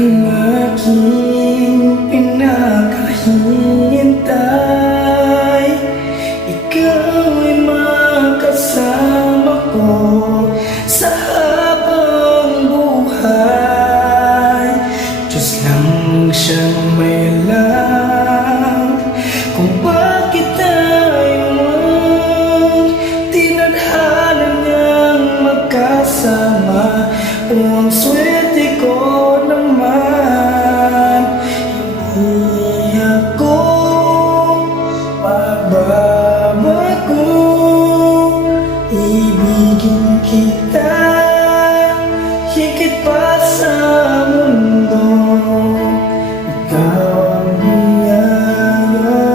ang aking pinakahintay. Ikaw ay makasama ko sa habang buhay. Diyos lang siyang may alam kung bakit tayo ang tinadhana niyang magkasama. O ang swerte ko naman, hindi ako magbabago. Ibigin kita higit pa sa mundo. Ikaw ang biyaya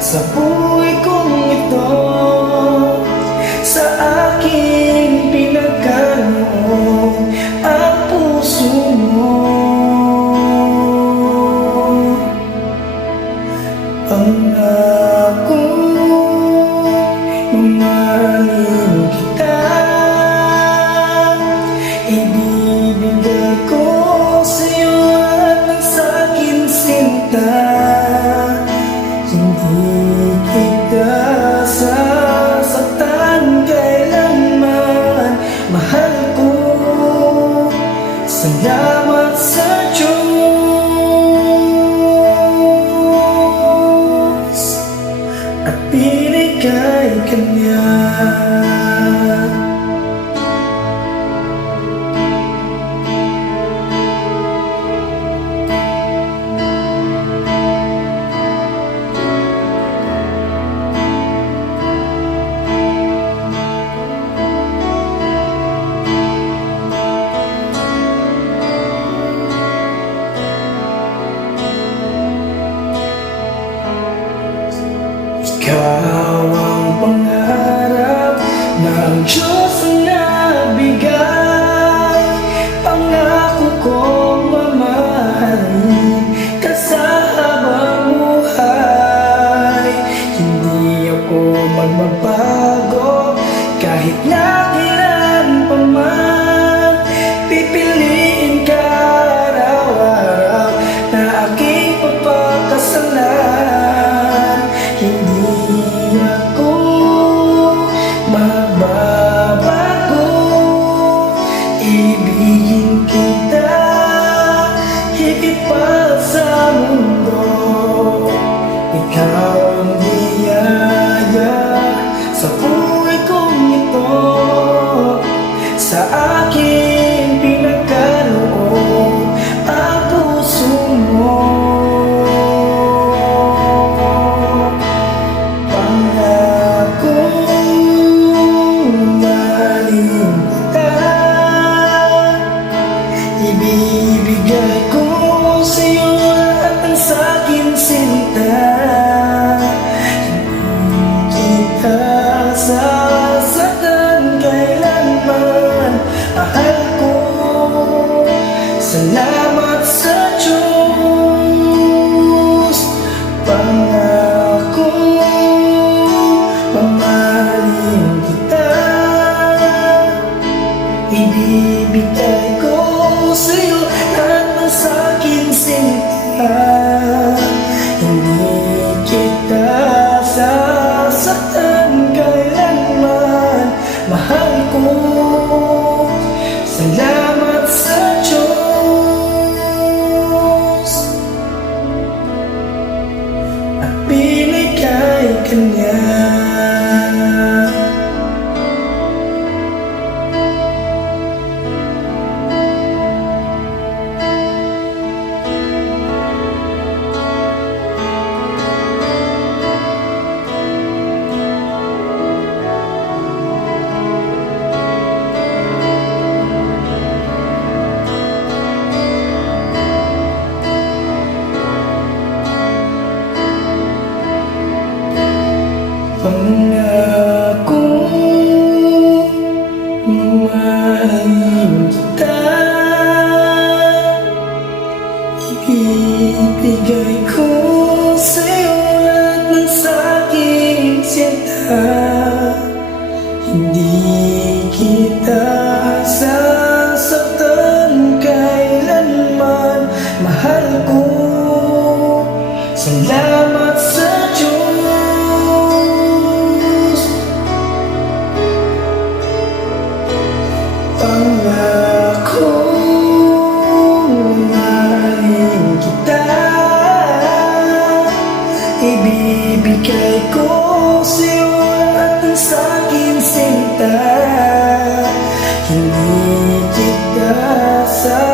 sa buhay kong ito, sa aking pinagkaloob ang puso mo. Pangako mamahalin kita, ibibigay ko sa'yo at ang sa'king sinta. Hindi kita sasaktan kailanman, mahal ko. Salamat sa Diyos at binigay ka niya. Ikaw ang pangarap ng Diyos ang nabigay. Pangako kong mamahalin ka sa habang buhay. Hindi ako magbabago kahit na kailan pa man. Pipiliin ka araw-araw na aking pagpapakasalan. Hindi ako magbabago. Ibigin kita higit pa sa mundo. Ikaw ang biyaya sa buhay kong ito, sa aking pinagkaloob ang puso mo. Ibibigay ko sa'yo at ang sa'king sinta. Hindi kita sasaktan kailanman, mahal ko. Salamat sa Diyos. Pangako mamahalin kita, ibibigay ko sa'yo at ang sa'king sinta. Hindi kita sasaktan kailanman, mahal ko. Salamat sa Diyos at binigay ka niya. Pangakong mahalin kita, ibibigay ko sa'yo at ang sa'king sinta. Hindi kita sa